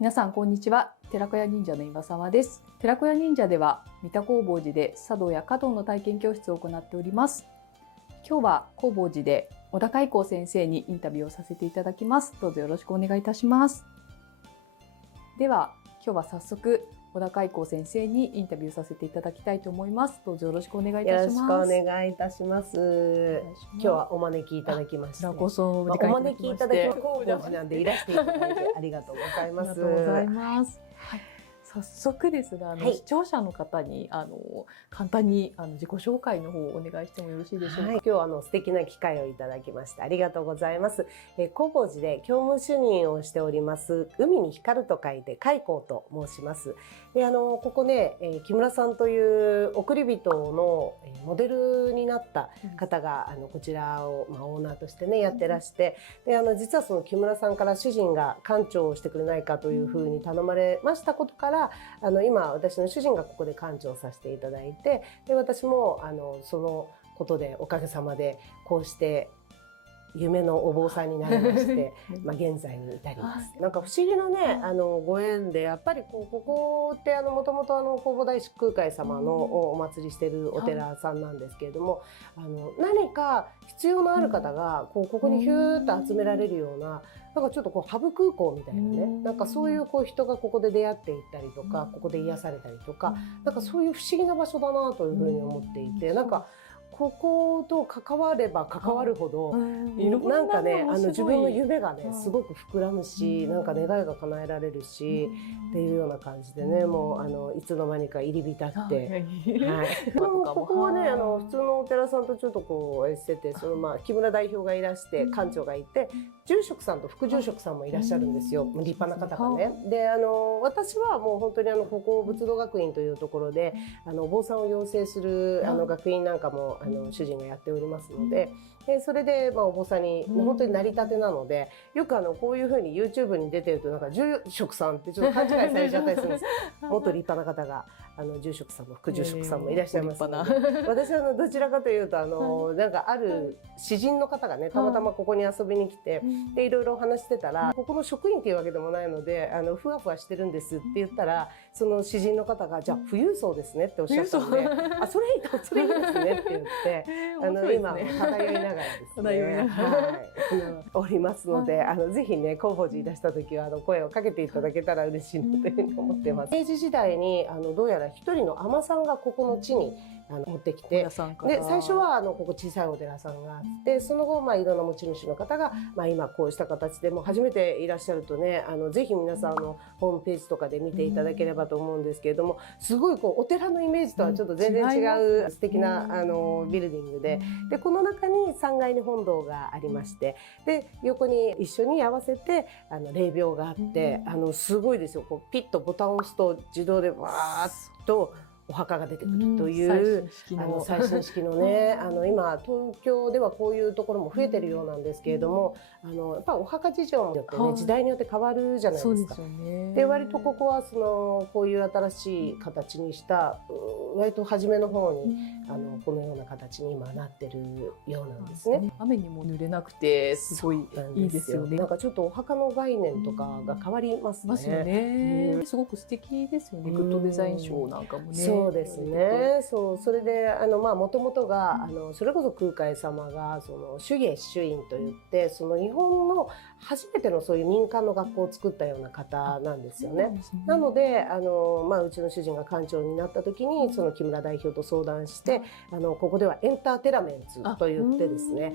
皆さんこんにちは。寺子屋忍者の岩沢です。寺子屋忍者では三田弘法寺で茶道や華道の体験教室を行っております。今日は弘法寺で小田海光先生にインタビューをさせていただきます。どうぞよろしくお願いいたします。では今日は早速小田海光先生にインタビューさせていただきたいと思います。どうぞよろしくお願いいたします。よろしくお願いいたします。今日はお招きいただきまして、こちらこそお招きいただき広報寺なんでいらしていただいてありがとうございます。ありがとうございます。はい、早速ですが、視聴者の方に簡単に自己紹介の方をお願いしてもよろしいでしょうか。今日は素敵な機会をいただきましてありがとうございます。広報寺で教務主任をしております海に光ると書いて海光と申します。でここね、木村さんという送り人のモデルになった方がこちらを、オーナーとしてねやってらして、で実はその木村さんから主人が館長をしてくれないかというふうに頼まれましたことから今私の主人がここで館長させていただいて、で私もそのことでおかげさまでこうして夢のお坊さんになりまして現在に至ります。なんか不思議なねご縁で、やっぱりここってもともと弘法大師空海様のお祭りしてるお寺さんなんですけれども、何か必要のある方がここにヒューッと集められるような、なんかちょっとハブ空港みたいなね、なんかそういう人がここで出会っていったりとか、ここで癒されたりとか、なんかそういう不思議な場所だなというふうに思っていて、なんかここと関われば関わるほど、なんかね自分の夢がねすごく膨らむし、なんか願いが叶えられるしっていうような感じでね、もういつの間にか入り浸って、ここはね普通のお寺さんとちょっとしてて、木村代表がいらして館長がいて、住職さんと副住職さんもいらっしゃるんですよ。立派な方がね。で私はもう本当にここ仏道学院というところでお坊さんを養成する学院なんかも主人がやっておりますので、それでお坊さんに本当になりたてなので、よくこういうふうに YouTube に出てるとなんか住職さんってちょっと勘違いされちゃったりするんですもっと立派な方が住職さんも副住職さんもいらっしゃいますので、私はどちらかというとなんかある詩人の方がねたまたまここに遊びに来て、でいろいろお話してたら、ここの職員っていうわけでもないのでふわふわしてるんですって言ったら、その詩人の方がじゃあ富裕層ですねっておっしゃったので、それいいですねって言って今漂いながらですねおりますので、ぜひね弘法寺いらした時は声をかけていただけたら嬉しいなというふうに思ってます。明治時代にどうやら一人の海女さんがここの地に持ってきて、で最初はここ小さいお寺さんがあって、その後いろんな持ち主の方が今こうした形でもう初めていらっしゃるとねぜひ皆さんホームページとかで見ていただければと思うんですけれども、すごいお寺のイメージとはちょっと全然違う素敵なビルディングで、この中に3階に本堂がありまして、で横に一緒に合わせて霊廟があって、すごいですよ。ピッとボタンを押すと自動でわーっとお墓が出てくるという最新式のね今東京ではこういうところも増えてるようなんですけれども、やっぱお墓事情によってね時代によって変わるじゃないですか。で割とここはこういう新しい形にした割と初めの方にこのような形に今なってるようなんですね。雨にも濡れなくてすごいいいですよね。なんかちょっとお墓の概念とかが変わりますね。すごく素敵ですよね。グッドデザイン賞なんかもね。そうですね。それでもともとがそれこそ空海様が修芸主院といって、日本の初めてのそういう民間の学校を作ったような方なんですよね。なのでうちの主人が館長になった時に木村代表と相談して、ここではエンターテラメンツと言ってですね、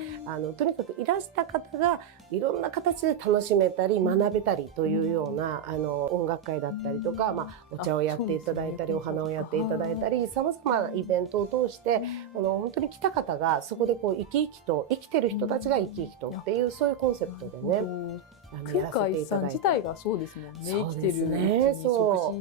とにかくいらした方がいろんな形で楽しめたり学べたりというような音楽会だったりとか、お茶をやっていただいたりお花をやっていただいたり、さまざまなイベントを通して本当に来た方がそこで生き生きと生きてる人たちが生き生きとっていうそういうコンセプトでね。空海さん自体がそうですもんね。生きてるね。そ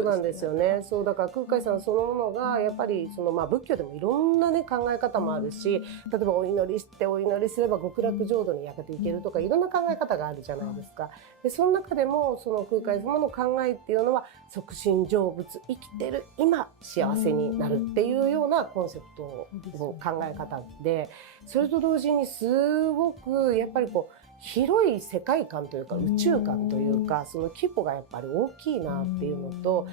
うなんですよね。そうだから空海さんそのものがやっぱり仏教でもいろんなね考え方もあるし、例えばお祈りしてお祈りすれば極楽浄土にやがていけるとかいろんな考え方があるじゃないですか。でその中でも空海様の考えっていうのは即身成仏、生きてる今幸せになるっていうようなコンセプトの考え方で、それと同時にすごくやっぱり広い世界観というか宇宙観というか、その規模がやっぱり大きいなっていうのと、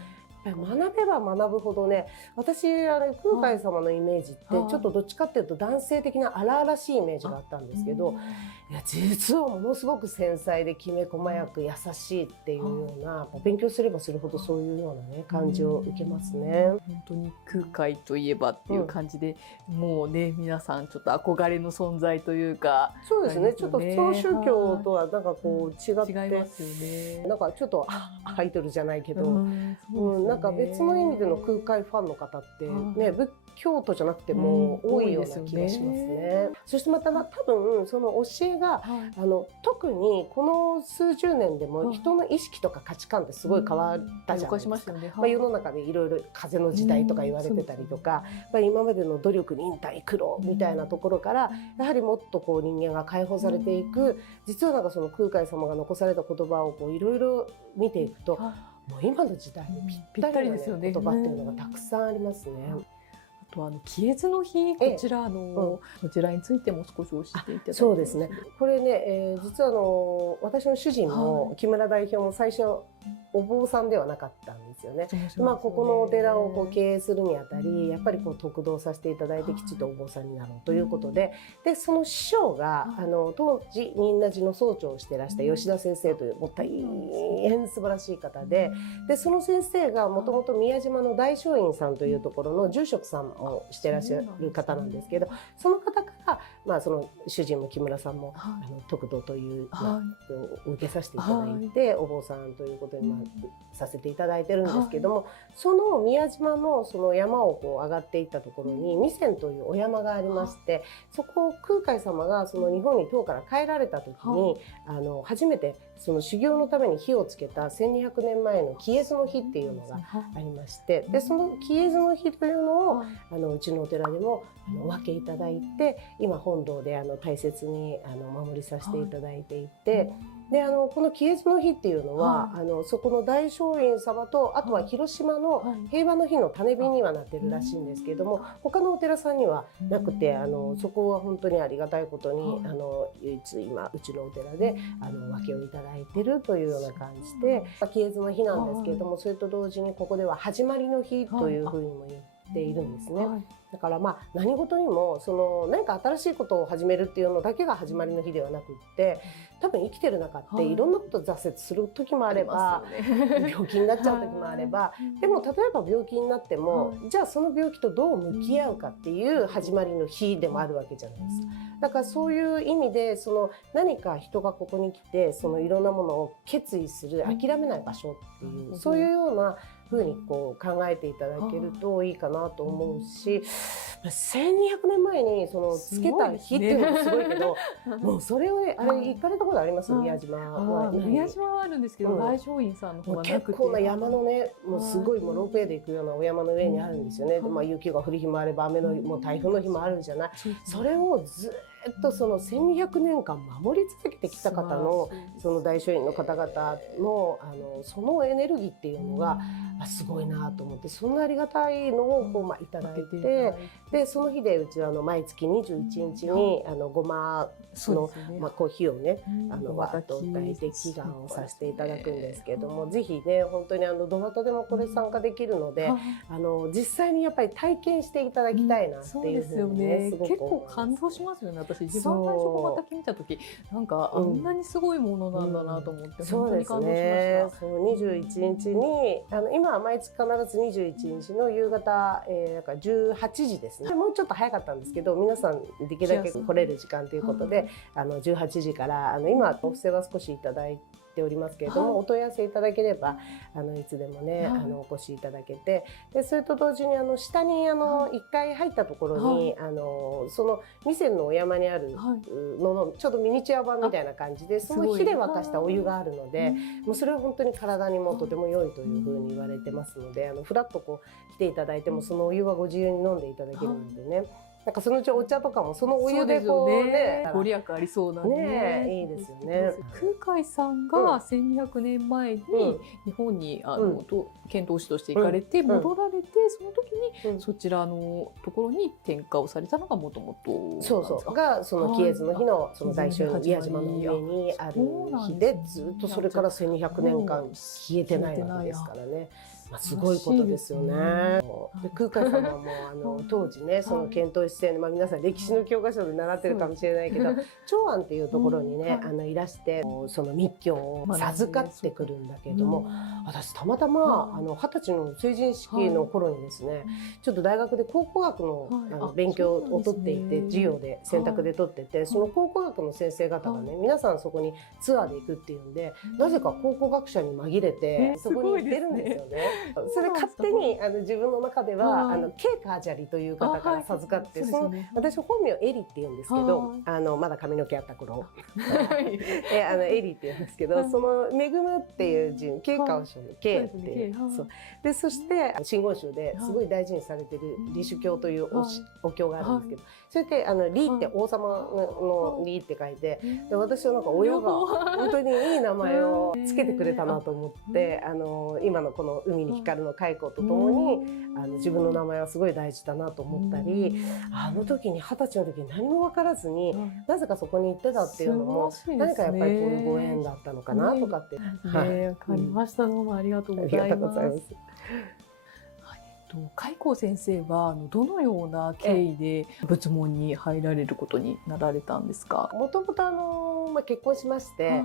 やっぱり学べば学ぶほどね、私空海様のイメージってちょっとどっちかっていうと男性的な荒々しいイメージがあったんですけど、いや実はものすごく繊細できめ細やく優しいっていうような、勉強すればするほどそういうようなね感じを受けますね。本当に空海といえばっていう感じで、もうね皆さんちょっと憧れの存在というか。そうですね。ちょっと普通の宗教とはなんかこう違って、違いますよね。なんかちょっとアイドルじゃないけど、なんか別の意味での空海ファンの方ってね、仏教徒じゃなくても多いような気がしますね。そしてまた多分その教えが特にこの数十年でも人の意識とか価値観ってすごい変わったじゃないですか。世の中でいろいろ風の時代とか言われてたりとか、今までの努力忍耐苦労みたいなところからやはりもっとこう人間が解放されていく、実はなんかその空海様が残された言葉をいろいろ見ていくと、もう今の時代にぴったりな、言葉っていうのがたくさんありますね。あと帰依の日、こちらこちらについても少し教えていただいて。そうですね。これね、実は私の主人も木村代表も最初お坊さんではなかったんですよね。ここのお寺を経営するにあたり、やっぱり得度させていただいてきちっとお坊さんになろうということで、その師匠が当時仁和寺の総長をしていらした吉田先生というもう大変素晴らしい方で、その先生がもともと宮島の大聖院さんというところの住職さんをしていらっしゃる方なんですけど、その方からその主人も木村さんも得度という受けさせていただいて、お坊さんということでさせていただいてるんですけども、その宮島のその山を上がっていったところに弥山というお山がありまして、そこを空海様がその日本に唐から帰られた時に初めてその修行のために火をつけた1200年前の帰依の日っていうのがありまして、その帰依の日というのをうちのお寺でもお分けいただいて、今本堂で大切に守りさせていただいていて、この帰依の日っていうのはそこの大聖院様と、あとは広島の平和の日の種火にはなってるらしいんですけども、他のお寺さんにはなくて、そこは本当にありがたいことに唯一今うちのお寺で分けをいただいてるというような感じで、帰依の日なんですけれども、それと同時にここでは始まりの日というふうにも言っているんですね。だから何事にも何か新しいことを始めるっていうのだけが始まりの日ではなくって、多分生きてる中っていろんなこと挫折する時もあれば、病気になっちゃう時もあれば、でも例えば病気になっても、じゃあその病気とどう向き合うかっていう始まりの日でもあるわけじゃないですか。だからそういう意味で何か人がここに来ていろんなものを決意する、諦めない場所っていう、そういうような風に考えていただけるといいかなと思うし、1200年前につけた日っていうのもすごいけど、もうそれをね、あれ行かれたことあります？宮島は。宮島はあるんですけど、大聖院さんの方はなくて、結構な山のね、もうすごいロープウェイで行くようなお山の上にあるんですよね。で雪が降る日もあれば雨のもう台風の日もあるじゃない。それをずっと1200年間守り続けてきた方の大聖院の方々のそのエネルギーっていうのがすごいなと思って、そんなありがたいのをいただいて、でその日でうちは毎月21日にごまの火をねわーっと炊いて祈願をさせていただくんですけども、ぜひね本当にどなたでもこれ参加できるので、実際にやっぱり体験していただきたいなっていうふうにね、結構感動しますよね。私一番最初小畑見た時、なんかあんなにすごいものなんだなと思って本当に感動しました。21日に今は毎月必ず21日の夕方18時ですね。もうちょっと早かったんですけど、皆さんできるだけ来れる時間ということで18時から今お布施は少しいただいておりますけれども、お問い合わせいただければいつでもねお越しいただけて、でそれと同時に下に1階入ったところにその弥山のお山にあるののちょっとミニチュア版みたいな感じで、その火で沸かしたお湯があるので、もうそれは本当に体にもとても良いというふうに言われてますので、ふらっと来ていただいてもそのお湯はご自由に飲んでいただけるのでね。なんかそのうちお茶とかもそのお湯そうでこうですよねご利益ありそうなねいいですよね。空海さんが1200年前に日本に遣唐使として行かれて戻られて、その時にそちらのところに転化をされたのがもともとそうそうがその帰依の日のその大春宮島の上にある日で、ずっとそれから1200年間消えてないわけですからね。まあ、すごいことですよね。で空海様も当時ねその遣唐使船で、まあ、皆さん歴史の教科書で習ってるかもしれないけど、長安っていうところにねいらしてその密教を授かってくるんだけども、私たまたま20歳の成人式の頃にですね、ちょっと大学で考古学の勉強を取っていて、授業で選択で取ってて、その考古学の先生方がね皆さんそこにツアーで行くっていうんで、なぜか考古学者に紛れてそこに行ってるんですよね。それ勝手に自分の中ではケイカージャリという方から授かって、その私本名エリって言うんですけど、まだ髪の毛あった頃エリって言うんですけど、その恵むっていう字にケイカをしょうケイってそうで、そして真言宗ですごい大事にされてる李朱経というお経があるんですけど、それで李って王様の李って書いて、で私はなんか親が本当にいい名前をつけてくれたなと思って、今のこの海に光の開口とともに自分の名前はすごい大事だなと思ったり、あの時に20歳の時に何も分からずになぜかそこに行ってたっていうのも何かやっぱりこういうご縁だったのかなとかって。わかりました。どうもありがとうございます。開光先生はどのような経緯で仏門に入られることになられたんですか？もともと結婚しまして、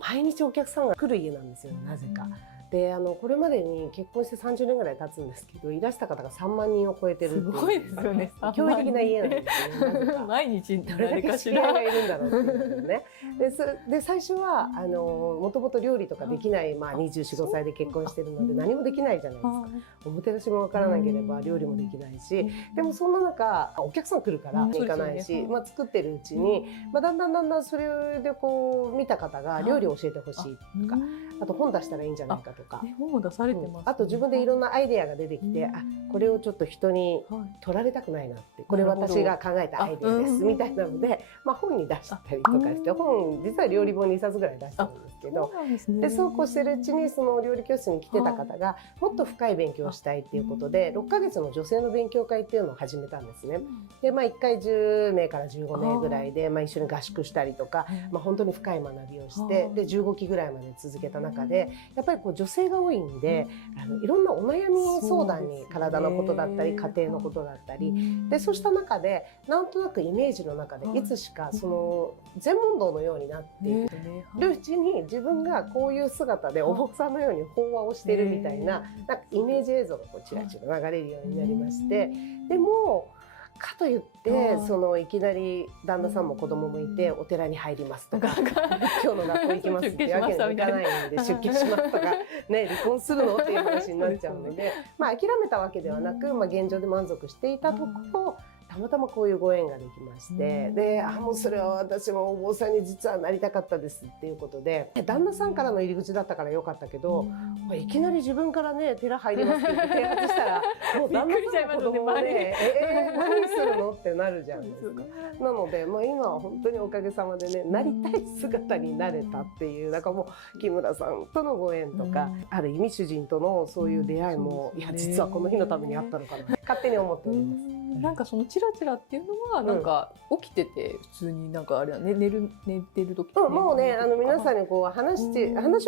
毎日お客さんが来る家なんですよ、なぜか。でこれまでに結婚して30年ぐらい経つんですけど、いらした方が3万人を超えてるっていう、すごいですよね。驚異的な家なんですよね。毎日どれだけ知り合いがいるんだろうっていうね。で最初はもともと料理とかできない、24、25歳で結婚してるので何もできないじゃないですか。おもてなしも分からなければ料理もできないし、でもそんな中お客さん来るから行かないし、作ってるうちにだんだんそれでこう見た方が料理を教えてほしいとか、あと本出したらいいんじゃないかとか、本を出されてます。あと自分でいろんなアイデアが出てきて、これをちょっと人に取られたくないなって、これ私が考えたアイデアですみたいなので、本に出したりとかして、本実は料理本2冊ぐらい出したんですけど、でそうこうしてるうちにその料理教室に来てた方がもっと深い勉強をしたいっていうことで6ヶ月の女性の勉強会っていうのを始めたんですね。で1回10名から15名ぐらいで一緒に合宿したりとか、本当に深い学びをして、で15期ぐらいまで続けた中で、やっぱりこう女性が多いんでいろんなお悩み相談に、体のことだったり家庭のことだったりで、そうした中でなんとなくイメージの中でいつしかその禅問答のようになっているうちに、自分がこういう姿でお坊さんのように法話をしてるみたいな、なんかイメージ映像がこうチラチラ流れるようになりまして、でもかといっていきなり旦那さんも子供もいてお寺に入りますとか今日の学校行きますっていうわけにはいかないんで、出家しますとかね、離婚するのっていう話になっちゃうので、諦めたわけではなく、現状で満足していたところ、たまたまこういうご縁ができまして、でもうそれは私もお坊さんに実はなりたかったですっていうことで、旦那さんからの入り口だったからよかったけど、いきなり自分からね寺入りますって手外したらもう旦那さんの子供もね何するのってなるじゃないですか。なので、今は本当におかげさまでね、なりたい姿になれたっていう、なんかもう木村さんとのご縁とか、ある意味主人とのそういう出会いも、いや実はこの日のためにあったのかな勝手に思っております。なんかそのチラチラっていうのはなんか起きてて普通になんかあれは寝てる時、もうね皆さんにこう話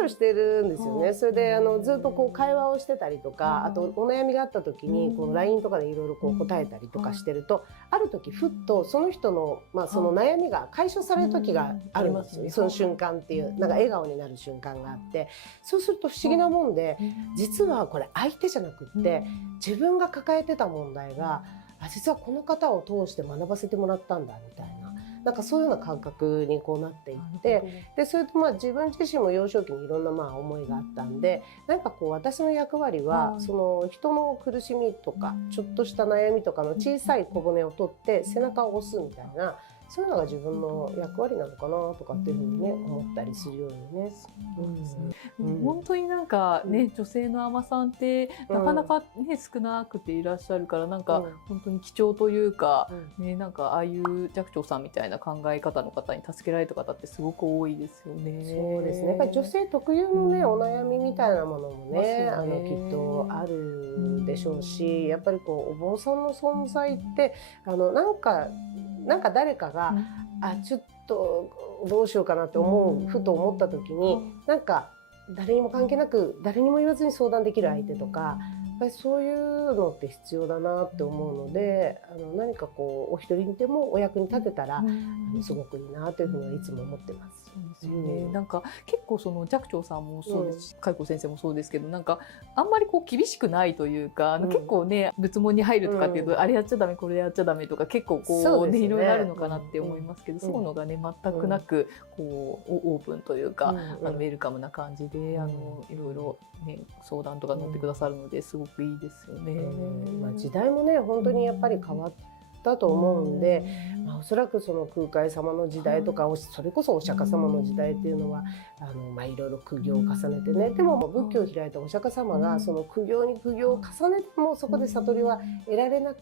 をしてるんですよね。それでずっとこう会話をしてたりとか、あとお悩みがあった時にこう LINE とかでいろいろこう答えたりとかしてると、ある時ふっとその人のその悩みが解消される時があるんですよね。その瞬間っていうなんか笑顔になる瞬間があって、そうすると不思議なもんで、実はこれ相手じゃなくって自分が抱えてた問題が実はこの方を通して学ばせてもらったんだみたいな、なんかそういうような感覚にこうなっていって、でそれと自分自身も幼少期にいろんな思いがあったんで、なんかこう私の役割はその人の苦しみとかちょっとした悩みとかの小さい小骨を取って背中を押すみたいな、そういうのが自分の役割なのかなとかっていうふうにね思ったりするようにね。そうですね。本当になんかね、女性の海女さんってなかなかね、少なくていらっしゃるから、なんか本当に貴重というか、ね、なんかああいう寂聴さんみたいな考え方の方に助けられた方ってすごく多いですよね。そうですね。やっぱり女性特有のね、お悩みみたいなものもね、きっとあるでしょうし、やっぱりこうお坊さんの存在ってなんか誰かが、ちょっとどうしようかなってふと思った時に、なんか誰にも関係なく誰にも言わずに相談できる相手とか、やっぱりそういうのって必要だなって思うので、何かこうお一人でもお役に立てたら、すごくいいなというふうにはいつも思ってます。そうですよね。なんか結構その寂聴さんもそうですし、海光先生もそうですけど、なんかあんまりこう厳しくないというか、結構ね仏門に入るとかっていうと、あれやっちゃダメこれやっちゃダメとか結構こうねいろいろあるのかなって思いますけど、そういうのがね全くなくこうオープンというか、ウェルカムな感じでいろいろね相談とか乗ってくださるのですごくいいですよね。時代もね本当にやっぱり変わったと思うんで、おそらくその空海様の時代とか、それこそお釈迦様の時代っていうのはいろいろ苦行を重ねてね、でも仏教を開いたお釈迦様がその苦行に苦行を重ねてもそこで悟りは得られなく、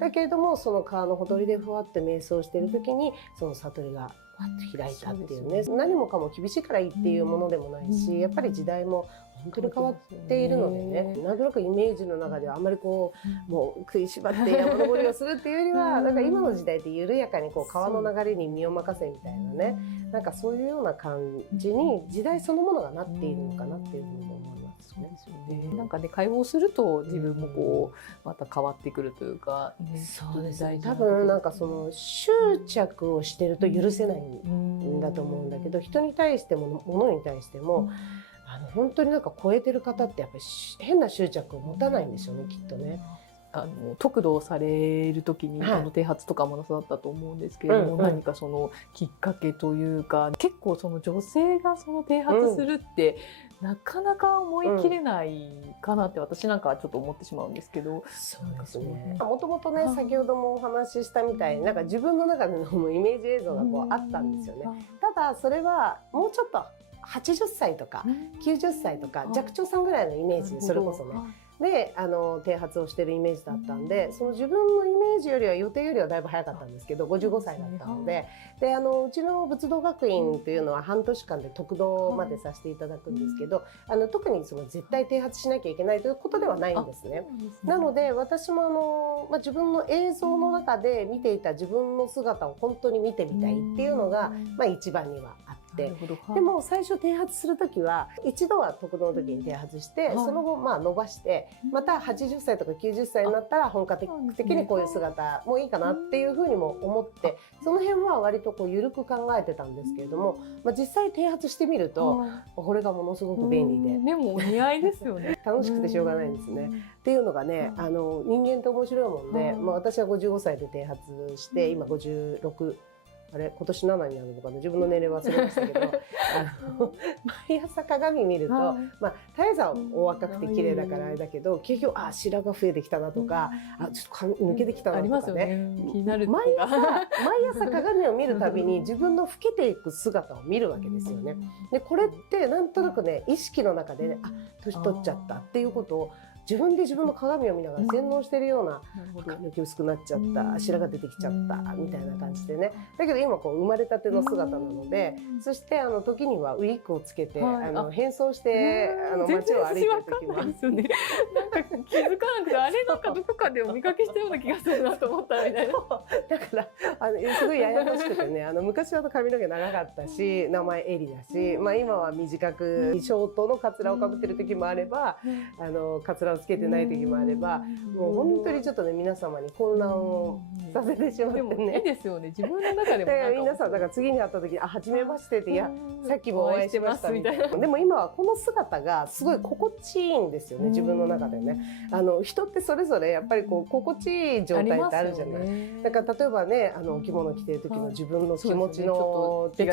だけれどもその川のほとりでふわって瞑想している時にその悟りがふわっと開いたっていうね、何もかも厳しいからいいっていうものでもないし、やっぱり時代も本当に変わっているのでね、なんとなくイメージの中ではあんまりこうもう食いしばって山登りをするっていうよりは、なんか今の時代って緩やかにこう川の流れに身を任せみたいなね、なんかそういうような感じに時代そのものがなっているのかなっていうふうに思いますね。そうですよね。なんかね解放すると自分もこうまた変わってくるというか、そうですね。多分なんかその執着をしてると許せないんだと思うんだけど、人に対しても物に対しても本当になんか超えてる方ってやっぱり変な執着を持たないんですよね、きっとね。得度をされる時に剃髪とかもなさったと思うんですけれども、何かそのきっかけというか、結構その女性がその剃髪するって、なかなか思い切れないかなって私なんかはちょっと思ってしまうんですけど。そうですね。もともとね、先ほどもお話ししたみたいになんか自分の中でのイメージ映像がこうあったんですよね。ただそれはもうちょっと80歳とか90歳とか寂聴さんぐらいのイメージ、それこそね。で剃髪をしてるイメージだったんで、その自分のイメージよりは予定よりはだいぶ早かったんですけど、55歳だったので、うちの仏道学院というのは半年間で得度までさせていただくんですけど、特にその絶対剃髪しなきゃいけないということではないんですね。なので私も自分の映像の中で見ていた自分の姿を本当に見てみたいっていうのが一番にはあって。でも最初剃髪する時は一度は得度の時に剃髪して、その後伸ばしてまた80歳とか90歳になったら本格的にこういう姿もいいかなっていうふうにも思って、その辺は割とこう緩く考えてたんですけれども、実際剃髪してみるとこれがものすごく便利で、でもお似合いですよね。楽しくてしょうがないんですね。っていうのがね、人間って面白いもんで、私は55歳で剃髪して今56。あれ今年7になるのかな、自分の年齢忘れましたけど毎朝鏡見ると、絶えさんお若くて綺麗だからあれだけど、結局白が増えてきたなとか、ちょっと抜けてきたなとかね、気になる。毎朝鏡を見るたびに自分の老けていく姿を見るわけですよね。でこれってなんとなくね、意識の中でね、年取っちゃったっていうことを自分で自分の鏡を見ながら洗脳してるような、髪の毛薄くなっちゃった、白が出てきちゃったみたいな感じでね。だけど今こう生まれたての姿なので、そして時にはウィッグをつけて変装して街を歩いてる時もあるんですよね。なんか気づかなくて、あれなんかどこかでお見かけしたような気がするなと思ったみたいな。だからすごいややこしくてね、昔は髪の毛長かったし、名前エリだし、今は短くショートのカツラをかぶってる時もあれば、カツラをつけてない時もあれば、もう本当にちょっとね皆様に混乱をさせてしまってね。いいですよね、自分の中でも。皆さんだから次に会った時に初めましてって、いやさっきもお会いしましたみたいな。でも今はこの姿がすごい心地いいんですよね、自分の中でね。人ってそれぞれやっぱりこう心地いい状態ってあるじゃない。だから例えばね、お着物着てる時の自分の気持ちの違うで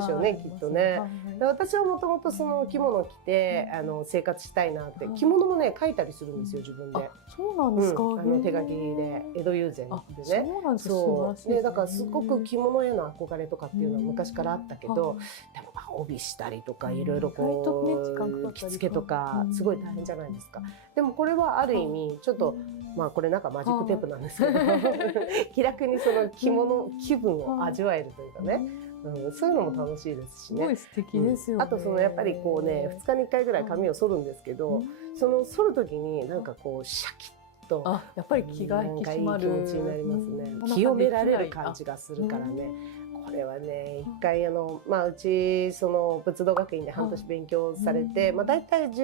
しょうね、きっとね。私はもともとその着物着て生活したいなって、気持物もね書いたりするんですよ自分で。そうなんですか。手書きで江戸友禅でね。そうなんですか。そうでだからすごく着物への憧れとかっていうのは昔からあったけど、でもまあ帯したりとかいろいろこう着付けとかすごい大変じゃないですか。でもこれはある意味ちょっとまあこれなんかマジックテープなんですけど気楽にその着物気分を味わえるというかね。そういうのも楽しいですしね。すごい素敵ですよね。あとそのやっぱりこうね2日に1回ぐらい髪を剃るんですけど、その剃る時になんかこうシャキッとやっぱり気が引き締まる気持ちになりますね。清められる感じがするからね。これはね一回まあうちその仏道学院で半年勉強されて、まあだいたい13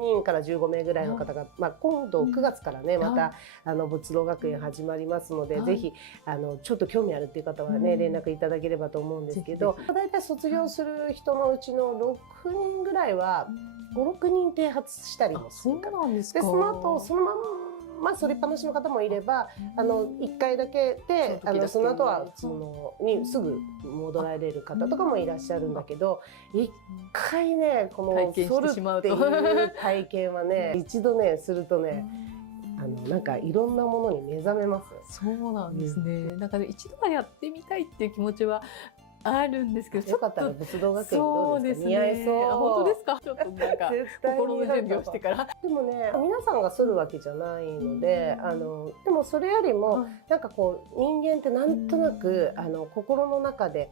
人から15名ぐらいの方が、まあ今度9月からねまた仏道学院始まりますので、ぜひちょっと興味あるっていう方はね連絡いただければと思うんですけど、だいたい卒業する人のうちの6人ぐらいは5、6人剃髪したりもするから。でその後そのまま剃りっぱなしの方もいれば1回だけでその後は普通のにすぐ戻られる方とかもいらっしゃるんだけど、1回ねこの剃るっていう体験はね一度ねするとねなんかいろんなものに目覚めます。そうなんですね。なんか一度はやってみたいっていう気持ちはあるんですけど、よかったら仏道学院どうですか？似合いそう。本当ですか？ちょっとなんか心の準備をしてから。でもね、皆さんが剃るわけじゃないので、でもそれよりもなんかこう人間ってなんとなく心の中で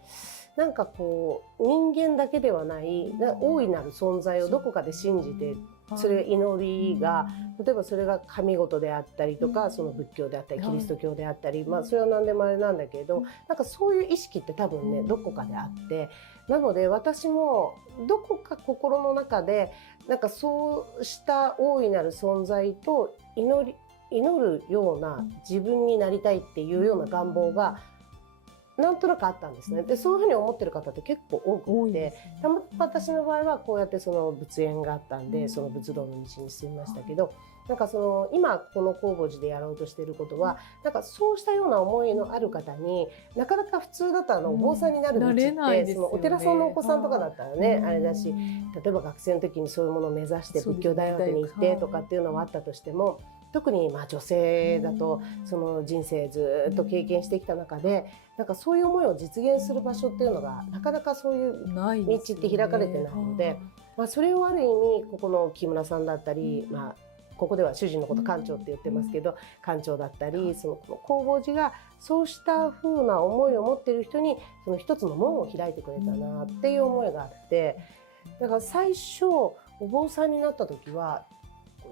なんかこう人間だけではない大いなる存在をどこかで信じて。それ祈りが例えばそれが神事であったりとかその仏教であったりキリスト教であったり、まあそれは何でもあれなんだけど、なんかそういう意識って多分ねどこかであって、なので私もどこか心の中でなんかそうした大いなる存在と祈るような自分になりたいっていうような願望がなんとなくあったんですね。でそういうふうに思ってる方って結構多くて、たまたま私の場合はこうやってその仏縁があったんでその仏道の道に進みましたけど、なんかその今この弘法寺でやろうとしていることはなんかそうしたような思いのある方になかなか普通だとお坊さんになる道ってそのお寺さんのお子さんとかだったらねあれだし、例えば学生の時にそういうものを目指して仏教大学に行ってとかっていうのはあったとしても。特にまあ女性だとその人生ずっと経験してきた中でなんかそういう思いを実現する場所っていうのがなかなかそういう道って開かれてないので、まあそれをある意味ここの木村さんだったり、まあここでは主人のこと館長って言ってますけど館長だったりその弘法寺がそうした風な思いを持っている人にその一つの門を開いてくれたなっていう思いがあって、だから最初お坊さんになった時は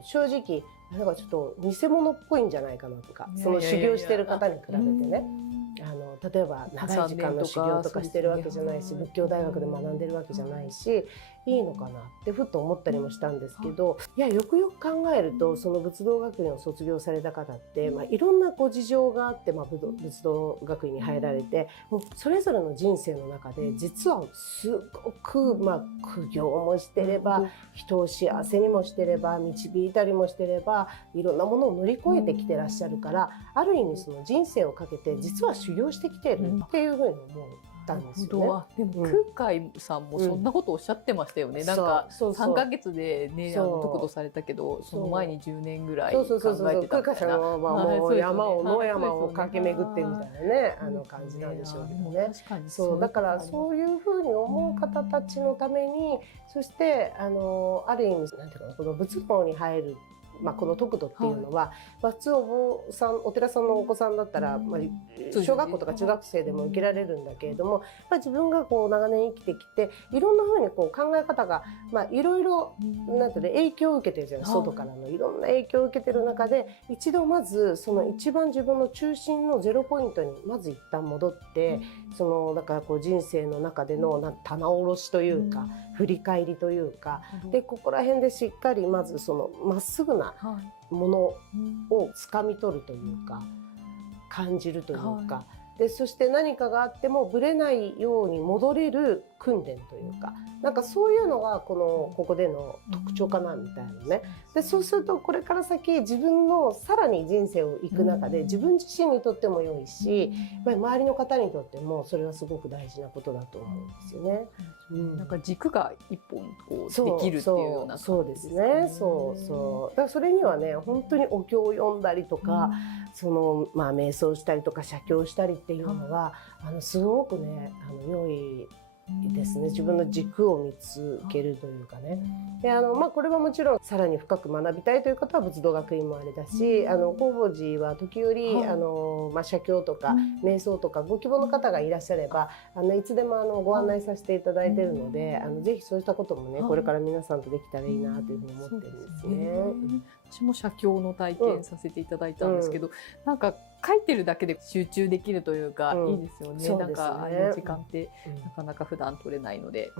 正直なんかちょっと偽物っぽいんじゃないかなとか、その修行してる方に比べてね、例えば長い時間の修行とかしてるわけじゃないし、仏教大学で学んでるわけじゃないし、いいのかなってふっと思ったりもしたんですけど、いやよくよく考えるとその仏道学院を卒業された方って、まあ、いろんなご事情があって、まあ、仏道学院に入られてもうそれぞれの人生の中で実はすごく、まあ、苦行もしてれば人を幸せにもしてれば導いたりもしてればいろんなものを乗り越えてきてらっしゃるから、ある意味その人生をかけて実は修行してきてるっていうふうに思ったんですよね。でも空海さんもそんなことおっしゃってましたよね。なんか3ヶ月でね得度されたけどその前に10年ぐらい考えてたみたいな。空海さんはもう野山を駆け巡ってみたいなね感じなんでしょうけどね。そうだからそういうふうに思う方たちのために、そしてある意味なんていうかな、この仏道に入る。まあこの得度っていうのは、普通お坊さんお寺さんのお子さんだったら、まあ、小学校とか中学生でも受けられるんだけれども、自分がこう長年生きてきていろんなふうにこう考え方が、まあ、いろいろなんていうの影響を受けてるじゃない、外からのいろんな影響を受けてる中で一度まずその一番自分の中心のゼロポイントにまず一旦戻って、だからこう人生の中での棚卸しというか、振り返りというかで、ここら辺でしっかりまずそのまっすぐなものを掴み取るというか感じるというか、でそして何かがあってもぶれないように戻れる訓練というか、なんかそういうのがここでの特徴かなみたいなね。でそうするとこれから先自分のさらに人生を行く中で自分自身にとっても良いし、やっぱり周りの方にとってもそれはすごく大事なことだと思うんですよね。なんか軸が一本こうできるっていうようなそうですね。そうだからそれにはね本当にお経を読んだりとか、瞑想したりとか写経したりっていうのがすごくね良いですね。自分の軸を見つけるというかね。でこれはもちろんさらに深く学びたいという方は仏道学院もあれだし、弘法寺は時折、写経とか瞑想とかご希望の方がいらっしゃればいつでもご案内させていただいているので、ぜひそうしたこともねこれから皆さんとできたらいいなというふうに思ってるんですね。私も写経の体験させていただいたんですけど、なんか書いてるだけで集中できるというか、いいですよね。なんかああいう時間ってなかなか普段取れないので、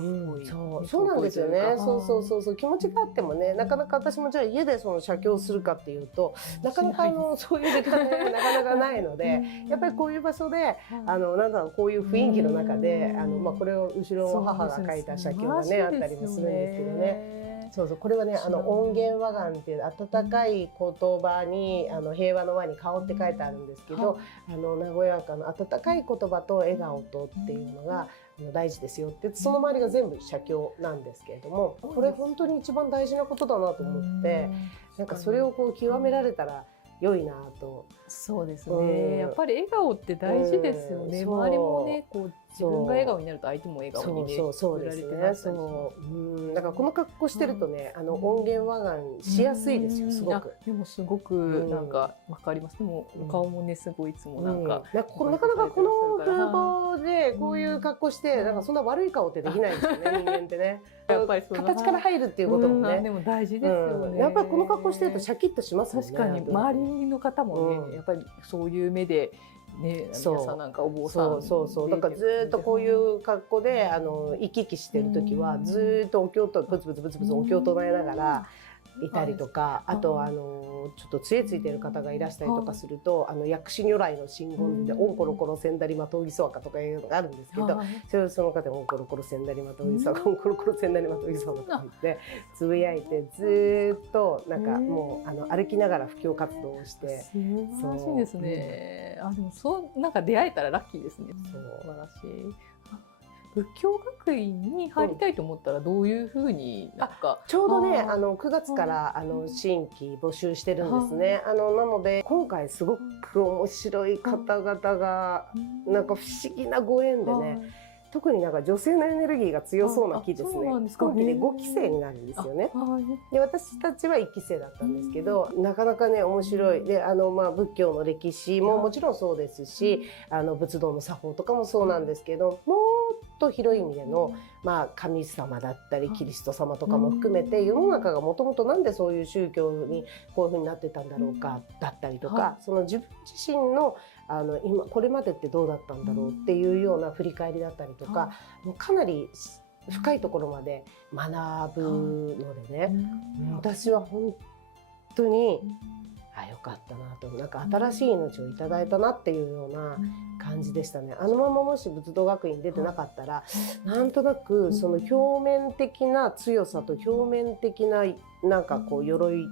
そうなんですよね。そう気持ちがあってもね、なかなか私もじゃあ家でその写経するかっていうとなかなかそういう時間がなかなかないので、やっぱりこういう場所でなんだろうこういう雰囲気の中でこれを後ろの母が書いた写経がねあったりもするんですけどね。これはね音源和願っていう温かい言葉に平和の和に顔って書いてあるんですけど、和やかな温かい言葉と笑顔とっていうのが大事ですよってその周りが全部写経なんですけれども、これ本当に一番大事なことだなと思って、なんかそれをこう極められたら良いなと。そうですね、やっぱり笑顔って大事ですよね。周りもねこう自分が笑顔になると相手も笑顔にねそうですね。だからこの格好してるとね音源和願しやすいですよすごく。でもすごくなんかわかります。でもお顔もねすごいいつもなんかなかなかこの風貌でこういう格好してなんかそんな悪い顔ってできないですよね人間ってね。やっぱり形から入るっていうこともね。でも大事ですよね。やっぱりこの格好してるとシャキッとしますもんね。確かに周りの方もねやっぱりそういう目で。ね、皆さんなんかお坊さんだからずっとこういう格好で行き来してる時はずっとお経とブツブツブツブツお経を唱えながらいたりとか、あとちょっと杖ついてる方がいらしたりとかすると薬師如来の真言で「オンコロコロセンダリマトウギソワカ」とかいうのがあるんですけど、その方「オンコロコロセンダリマトウギソワカ」「オンコロコロセンダリマトウギソワカ」とか言ってつぶやいてずっとなんかもう歩きながら布教活動をして。素晴らしいですね。でもなんか出会えたらラッキーですね。素晴らしい。仏教学院に入りたいと思ったらどういうふうになんか、ちょうどね9月から新規募集してるんですね。なので今回すごく面白い方々がなんか不思議なご縁でね、特になんか女性のエネルギーが強そうな期ですね。今期で5期生になるんですよね。で私たちは1期生だったんですけど、なかなかね面白い。で仏教の歴史ももちろんそうですし仏道の作法とかもそうなんですけど、もっと広い意味での神様だったりキリスト様とかも含めて世の中がもともとなんでそういう宗教にこういうふうになってたんだろうかだったりとか、その自分自身の今これまでってどうだったんだろうっていうような振り返りだったりとか、もうかなり深いところまで学ぶのでね、私は本当によかったなと、なんか新しい命をいただいたなっていうような感じでしたね。ままもし仏道学院出てなかったら、なんとなくその表面的な強さと表面的ななんかこう鎧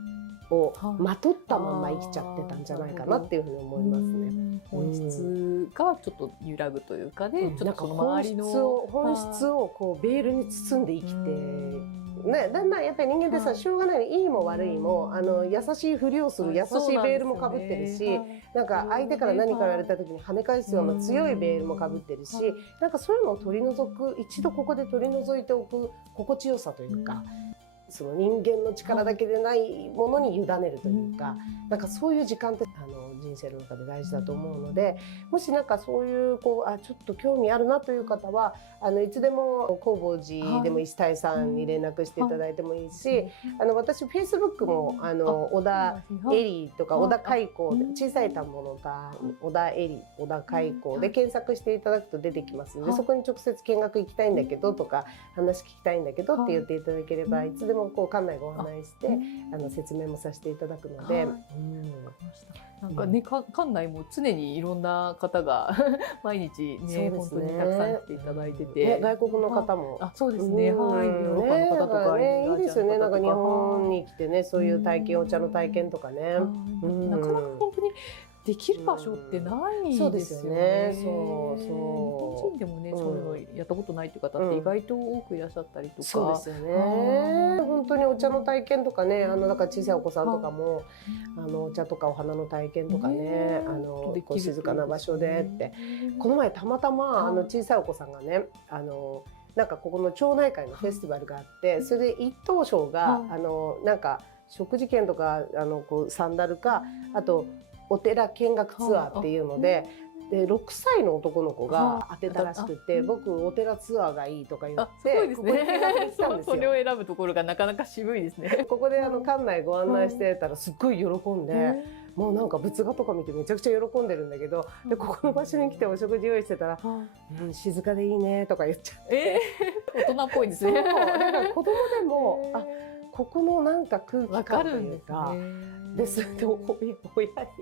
をまとったまま生きちゃってたんじゃないかなっていうふうに思いますね。本質がちょっと揺らぐというかね、ちょっとその周りの本質をこうベールに包んで生きて。ね、だんだんやっぱり人間ってさ、しょうがない、いいも悪いも優しいふりをする優しいベールもかぶってるし、なんか相手から何か言われた時に跳ね返すような強いベールもかぶってるし、なんかそういうのを取り除く、一度ここで取り除いておく心地よさというか、その人間の力だけでないものに委ねるというか、なんかそういう時間って人生の中で大事だと思うので、もしなんかそういうちょっと興味あるなという方はいつでも弘法寺でも石谷さんに連絡していただいてもいいし、私フェイスブックも小田エリとか小田開口で小さい田んぼの田小田エリ小田開口で検索していただくと出てきますので、そこに直接見学行きたいんだけどとか話聞きたいんだけどって言っていただければ、いつでも館内ご案内して説明もさせていただくので。なんかね、館内も常にいろんな方が毎日ね、本当にたくさん来ていただいてて、外国の方も、そうですね、はい、ヨーロッパの方とか、いいですよね。なんか日本に来てね、そういう体験、お茶の体験とかね、なかなか本当にできる場所ってないですよね。日本人でもね、そういうのやったことないっていう方って意外と多くいらっしゃったりとか。そうですよね。本当にお茶の体験とかね、だから小さいお子さんとかもお茶とかお花の体験とかね、こう静かな場所でって。この前たまたま小さいお子さんがね、なんかここの町内会のフェスティバルがあって、それで一等賞がなんか食事券とかこうサンダルか、あとお寺見学ツアーっていうので、6歳の男の子が当てたらしくて、僕お寺ツアーがいいとか言って、ここで見学に来たんですよ。それを選ぶところがなかなか渋いですね。ここで館内ご案内してたらすっごい喜んで、もうなんか仏画とか見てめちゃくちゃ喜んでるんだけど、でここの場所に来てお食事用意してたら「静かでいいね」とか言っちゃって、大人っぽいですね。だから子供でもここのなんか空気感というか。ですって親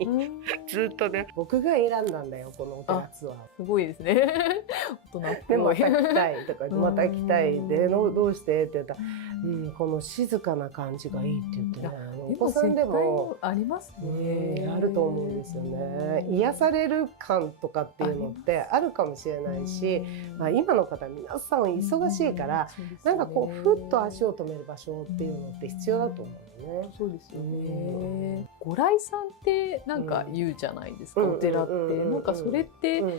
にずっとね、僕が選んだんだよこのお寺ツアー。すごいですね。大人っぽい。でまた来たいとかまた来たいでどうしてって言ったら、この静かな感じがいいって言ってね、お子さんでもありますね。あると思うんですよね。癒される感とかっていうのってあるかもしれないし、今の方皆さん忙しいからなんかこうふっと足を止める場所っていうのって必要だと思うね。そうですよね。ご来さんってなんか言うじゃないですか、お寺って。なんかそれってやっ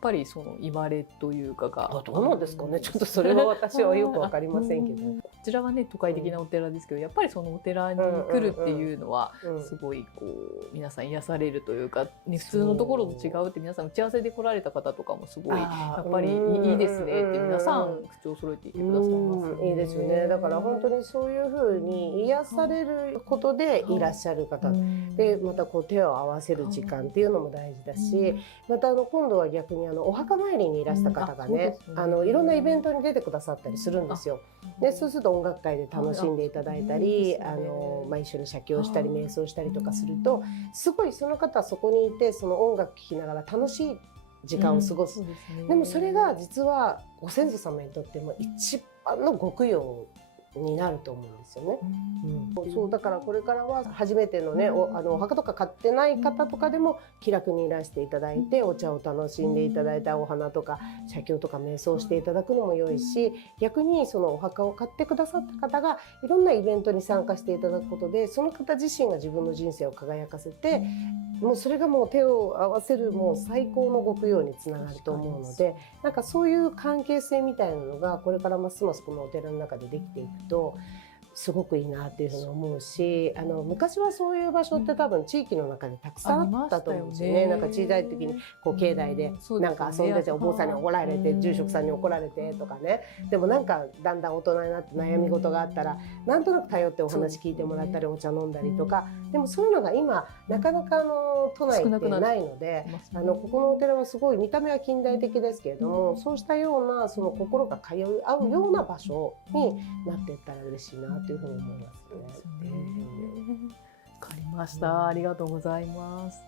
ぱりその言われというかがどうなんですかね。ちょっとそれは私はよくわかりませんけど、こちらはね都会的なお寺ですけど、やっぱりそのお寺に来るっていうのはすごいこう皆さん癒されるというか、普通のところと違うって皆さん打ち合わせで来られた方とかもすごいやっぱりいいですねって皆さん口を揃えていてくださいます。いいですよね。だから本当にそういう風に癒されることでいらっしゃる方で、またこう手を合わせる時間っていうのも大事だし、また今度は逆にお墓参りにいらした方がね、いろんなイベントに出てくださったりするんですよ。でそうすると音楽会で楽しんでいただいたり、一緒に写経したり瞑想したりとかすると、すごいその方はそこにいてその音楽聴きながら楽しい時間を過ごす。でもそれが実はご先祖様にとっても一番のご供養になると思うんですよね。そうだからこれからは初めてのねお墓とか買ってない方とかでも気楽にいらしていただいてお茶を楽しんでいただいたお花とか写経とか瞑想していただくのも良いし、逆にそのお墓を買ってくださった方がいろんなイベントに参加していただくことでその方自身が自分の人生を輝かせて、もうそれがもう手を合わせるもう最高のご供養につながると思うので、なんかそういう関係性みたいなのがこれからますますこのお寺の中でできていくとすごくいいなっていうふうに思うし、昔はそういう場所って多分地域の中でたくさんあったと思うんですよね。なんか小さい時にこう境内でなんか遊んでてお坊さんに怒られて住職さんに怒られてとかね。でもなんかだんだん大人になって悩み事があったらなんとなく頼ってお話聞いてもらったりお茶飲んだりとか、でもそういうのが今なかなか都内ってないので、ここのお寺はすごい見た目は近代的ですけれども、そうしたようなその心が通い合うような場所になっていったら嬉しいなというふうに思いますね。わかりました。ありがとうございます。